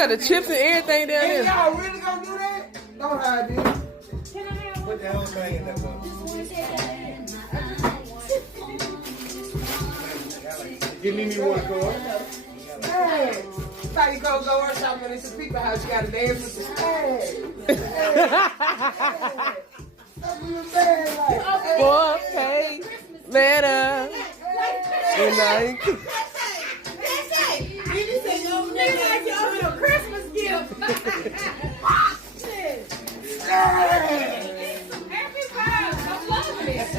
Got the chips and everything down there. Y'all really gonna do that? Don't hide this. Put the whole thing in there, bro. Give me one card. Hey, that's how you go or shopping in some people house. You gotta dance with the Boy, okay, better. Good night. Christmas gift.